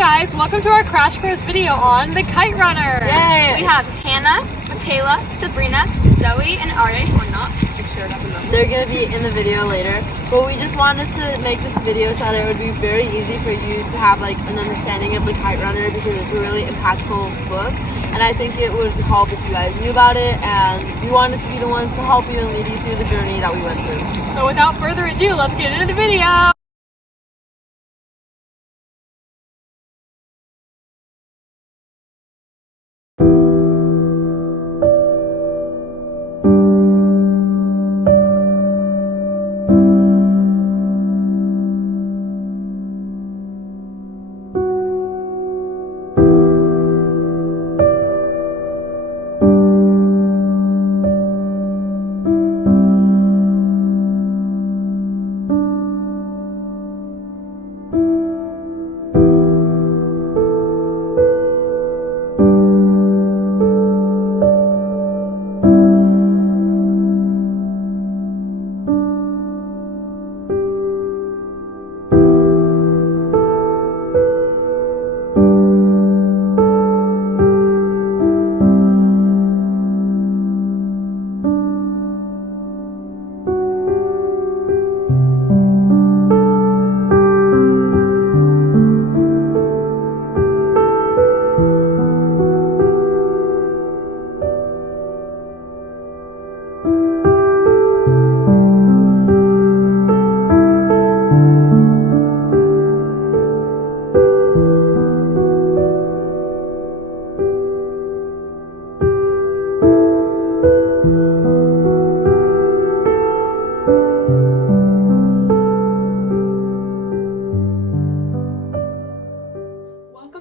guys, welcome to our crash course video on the Kite Runner. Yay! We have Hannah, Michaela, Sabrina, Zoe, and Arya, who are not pictured at the moment. They're gonna be in the video later, but we just wanted to make this video so that it would be very easy for you to have like an understanding of the Kite Runner, because it's a really impactful book, and I think it would help if you guys knew about it, and we wanted to be the ones to help you and lead you through the journey that we went through. So without further ado, let's get into the video.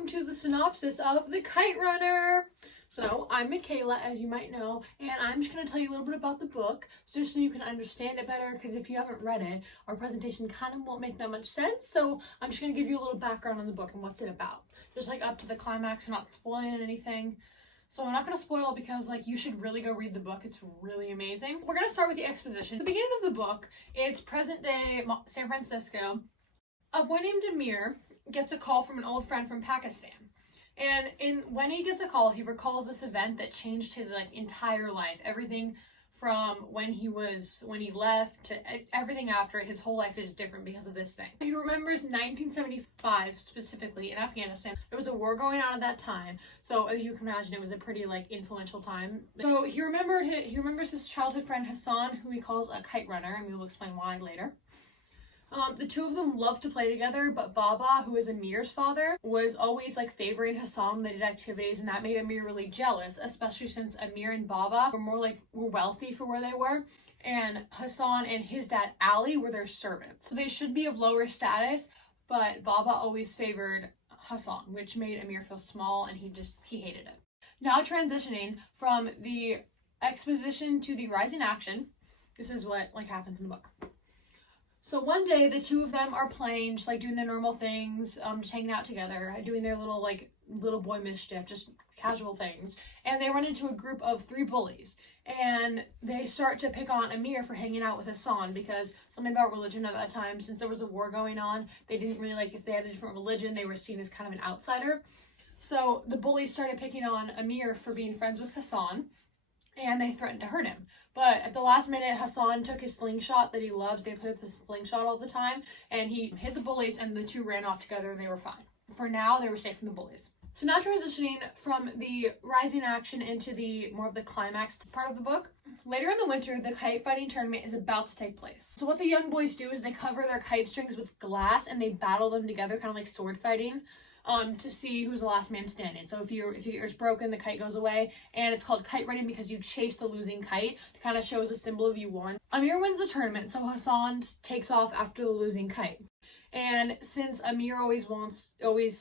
To the synopsis of the Kite Runner. So I'm Michaela, as you might know, and I'm just going to tell you a little bit about the book just so you can understand it better, because if you haven't read it, our presentation kind of won't make that much sense. So I'm just going to give you a little background on the book and what's it about, just like up to the climax, not spoiling anything. So I'm not going to spoil, because like you should really go read the book. It's really amazing. We're going to start with the exposition. At the beginning of the book, it's present day San Francisco. A boy named Amir gets a call from an old friend from Pakistan. And when he gets a call, he recalls this event that changed his like entire life. Everything from when he left to everything after it. His whole life is different because of this thing. He remembers 1975 specifically in Afghanistan. There was a war going on at that time. So as you can imagine, it was a pretty like influential time. So he remembers his childhood friend Hassan, who he calls a kite runner, and we will explain why later. The two of them loved to play together, but Baba, who is Amir's father, was always like favoring Hassan when they did activities, and that made Amir really jealous, especially since Amir and Baba were wealthy for where they were, and Hassan and his dad Ali were their servants. So they should be of lower status, but Baba always favored Hassan, which made Amir feel small, and he hated it. Now transitioning from the exposition to the rising action, this is what like happens in the book. So one day, the two of them are playing, just like doing their normal things, just hanging out together, doing their little boy mischief, just casual things. And they run into a group of 3 bullies. And they start to pick on Amir for hanging out with Hassan, because something about religion at that time, since there was a war going on, they didn't really like, if they had a different religion, they were seen as kind of an outsider. So the bullies started picking on Amir for being friends with Hassan, and they threatened to hurt him. But at the last minute, Hassan took his slingshot that he loves. They play with the slingshot all the time, and he hit the bullies, and the two ran off together, and they were fine. For now, they were safe from the bullies. So now transitioning from the rising action into the more of the climax part of the book. Later in the winter, the kite fighting tournament is about to take place. So what the young boys do is they cover their kite strings with glass, and they battle them together, kind of like sword fighting. To see who's the last man standing. So if yours broken, the kite goes away, and it's called kite running because you chase the losing kite to kind of show as a symbol of you won. Amir wins the tournament, so Hassan takes off after the losing kite. And since Amir always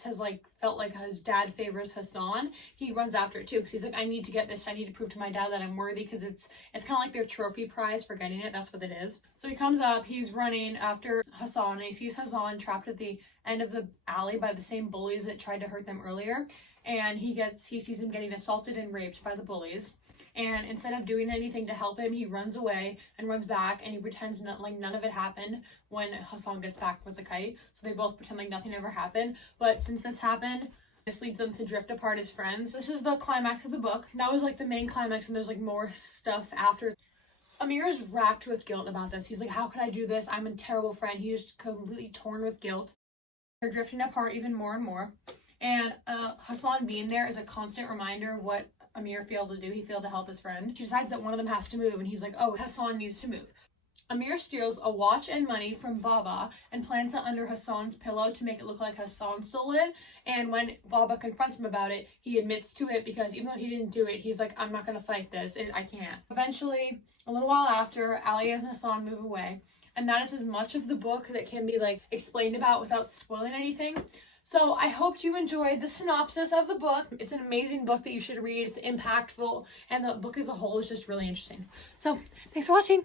has like felt like his dad favors Hassan, he runs after it too, because he's like, I need to get this. I need to prove to my dad that I'm worthy, because it's kind of like their trophy prize for getting it. That's what it is. So he comes up, he's running after Hassan, and he sees Hassan trapped at the end of the alley by the same bullies that tried to hurt them earlier. And he sees him getting assaulted and raped by the bullies. and instead of doing anything to help him, he runs away and runs back, and he pretends none of it happened when Hassan gets back with the kite. So they both pretend like nothing ever happened. But since this happened, this leads them to drift apart as friends. This is the climax of the book. That was like the main climax, and there's like more stuff after. Amir is racked with guilt about this. He's like, how could I do this? I'm a terrible friend. He's just completely torn with guilt. They're drifting apart even more and more. And Hassan being there is a constant reminder of what Amir failed to do. He failed to help his friend. She decides that one of them has to move, and he's like, oh, Hassan needs to move. Amir steals a watch and money from Baba and plants it under Hassan's pillow to make it look like Hassan stole it. And when Baba confronts him about it, he admits to it because even though he didn't do it, he's like, I'm not going to fight this. I can't. Eventually, a little while after, Ali and Hassan move away. And that is as much of the book that can be like explained about without spoiling anything. So I hope you enjoyed the synopsis of the book. It's an amazing book that you should read. It's impactful, and the book as a whole is just really interesting. So thanks for watching.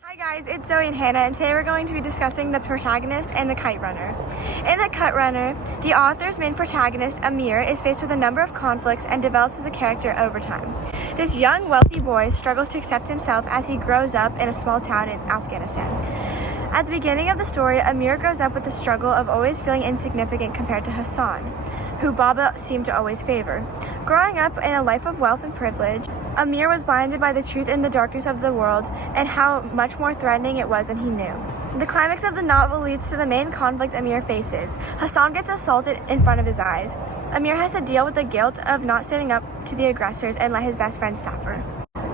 Hi guys, it's Zoe and Hannah, and today we're going to be discussing the protagonist and the Kite Runner. In the Kite Runner, the author's main protagonist, Amir, is faced with a number of conflicts and develops as a character over time. This young, wealthy boy struggles to accept himself as he grows up in a small town in Afghanistan. At the beginning of the story, Amir grows up with the struggle of always feeling insignificant compared to Hassan, who Baba seemed to always favor. Growing up in a life of wealth and privilege, Amir was blinded by the truth and the darkness of the world and how much more threatening it was than he knew. The climax of the novel leads to the main conflict Amir faces. Hassan gets assaulted in front of his eyes. Amir has to deal with the guilt of not standing up to the aggressors and let his best friend suffer.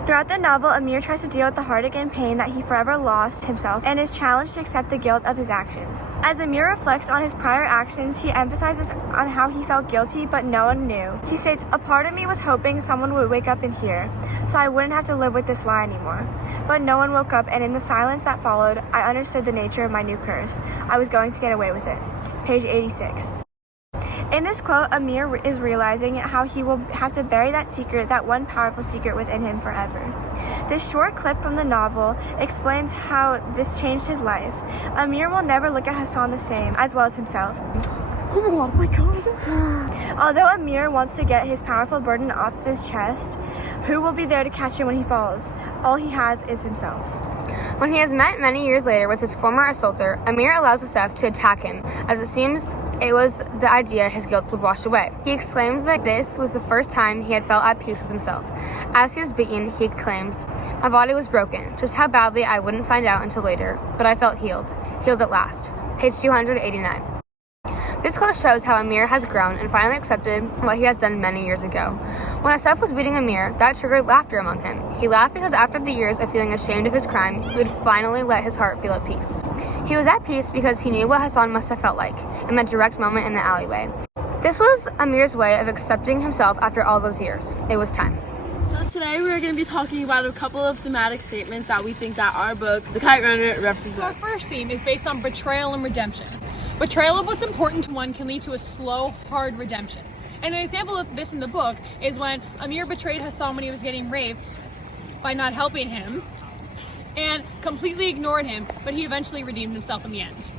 Throughout the novel, Amir tries to deal with the heartache and pain that he forever lost himself and is challenged to accept the guilt of his actions. As Amir reflects on his prior actions, he emphasizes on how he felt guilty but no one knew. He states, "A part of me was hoping someone would wake up in here, so I wouldn't have to live with this lie anymore. But no one woke up, and in the silence that followed, I understood the nature of my new curse. I was going to get away with it." Page 86. In this quote, Amir is realizing how he will have to bury that secret, that one powerful secret within him forever. This short clip from the novel explains how this changed his life. Amir will never look at Hassan the same, as well as himself. Oh my god. Although Amir wants to get his powerful burden off his chest, who will be there to catch him when he falls? All he has is himself. When he has met many years later with his former assaulter, Amir allows Asif to attack him, as it seems it was the idea his guilt would wash away. He exclaims that this was the first time he had felt at peace with himself. As he is beaten, he claims, "My body was broken, just how badly I wouldn't find out until later, but I felt healed at last." Page 289. This quote shows how Amir has grown and finally accepted what he has done many years ago. When Asif was beating Amir, that triggered laughter among him. He laughed because after the years of feeling ashamed of his crime, he would finally let his heart feel at peace. He was at peace because he knew what Hassan must have felt like in that direct moment in the alleyway. This was Amir's way of accepting himself after all those years. It was time. So today we're going to be talking about a couple of thematic statements that we think that our book, The Kite Runner, represents. So our first theme is based on betrayal and redemption. Betrayal of what's important to one can lead to a slow, hard redemption. And an example of this in the book is when Amir betrayed Hassan when he was getting raped by not helping him and completely ignored him, but he eventually redeemed himself in the end.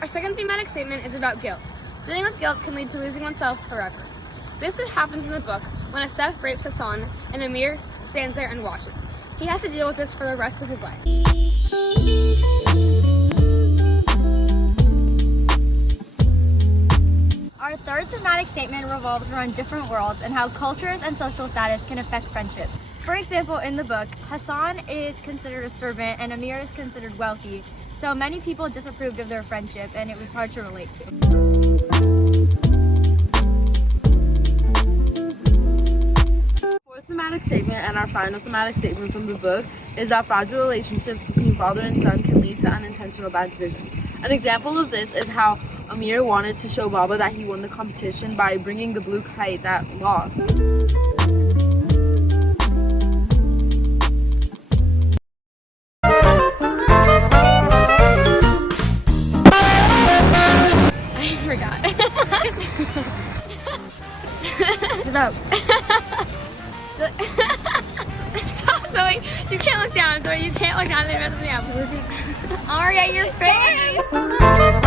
Our second thematic statement is about guilt. Dealing with guilt can lead to losing oneself forever. This happens in the book when Asif rapes Hassan and Amir stands there and watches. He has to deal with this for the rest of his life. Our third thematic statement revolves around different worlds and how cultures and social status can affect friendships. For example, in the book, Hassan is considered a servant and Amir is considered wealthy, so many people disapproved of their friendship and it was hard to relate to. Thematic statement and our final thematic statement from the book is that fragile relationships between father and son can lead to unintentional bad decisions. An example of this is how Amir wanted to show Baba that he won the competition by bringing the blue kite that lost. it up. Stop, Zoe. You can't look down. Zoe, you can't look down. It messes me up. Lucy. Aria, your face.